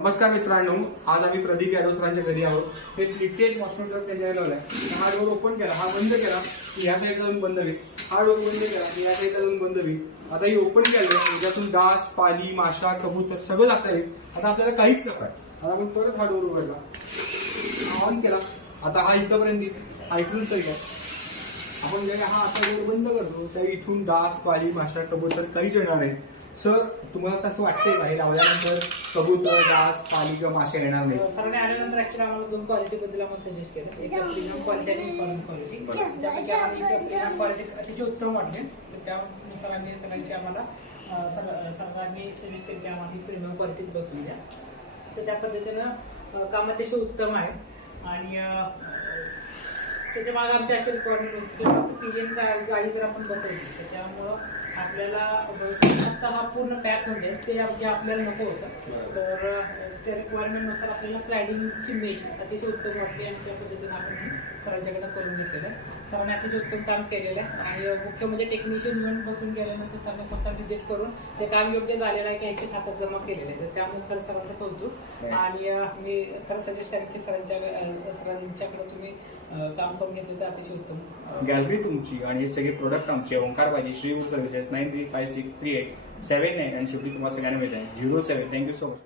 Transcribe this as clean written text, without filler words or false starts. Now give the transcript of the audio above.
नमस्कार मित्रांनो, आज आम्ही प्रदीप यादव सरांच्या घरी आहोत. हे लिफ्टेड मॉस्किटो ट्रॅप त्यांच्या लावलाय. हा डोर ओपन केला, हा बंद केला, या साईडला जाऊन बंद होईल. हा डोर बंद केला, या साईडला जाऊन बंद होईल. आता ही ओपन केलं, याच्यातून डास, पाली, माशा, कबूतर सगळं जाता येईल. आता आपल्याला काहीच नको आहे. आता आपण परत हा डोर उघडला, ऑन केला. आता हा इथपर्यंत हा इकडून तरी काय आपण जेव्हा हा असा डोर बंद करतो त्यावेळी इथून डास, पाली, माशा, कबूतर काहीच येणार नाही. सर, तुम्हाला कसं वाटतंय का हे लावल्यानंतर कबूतर, डास, पाली किंवा माशा येणार नाही? सरांनी आल्यानंतर ऍक्च्युअली आम्हाला दोन क्वालिटी बद्दल आम्हाला सजेस्ट केलं. एक प्रीमियम क्वालिटी आणि कॉलिंग क्वालिटी. त्यापैकी आम्हाला प्रीमियम क्वालिटी अतिशय उत्तम वाटली. तर त्यानुसार आम्ही सगळ्यांची आम्हाला सरकारने सजेस्ट केली की आम्हाला ही प्रीमियम क्वालिटीच बसली द्या. तर त्या पद्धतीनं काम अतिशय उत्तम आहे. आणि त्याच्या मागे आमची अशी रिक्वायरमेंट होती की पीएम गाडीवर आपण बसायची. तर त्यामुळं आपल्याला फक्त हा पूर्ण पॅक म्हणजे ते जे आपल्याला नको होतं. तर त्या रिक्वायरमेंटनुसार आपल्याला स्लायडिंगची मेश अतिशय उत्तम वाटली आणि त्या पद्धतीने आपण सरांच्याकडनं करून घेतलेलं आहे. सरांनी अतिशय उत्तम काम केलेलं आहे. आणि मुख्य म्हणजे टेक्निशियन येऊन बसून गेल्यानंतर सरांना स्वतः व्हिजिट करून ते काम योग्य झालेलं आहे की यांची खात्यात जमा केलेलं आहे. तर त्यामुळे खरं सरांचं कौतुक. आणि मी खरं सजेस्ट करेन की सरांच्याकडे तुम्ही काम करून घेतलं तर अतिशय उत्तम. गॅलरी तुमची आणि हे सगळे प्रोडक्ट आमचे ओंकार बाजी श्रीवूड सर्व्हिसेस 93563879 आणि शेवटी तुम्हाला सगळ्यांना मिळत आहे 07. Thank you so much.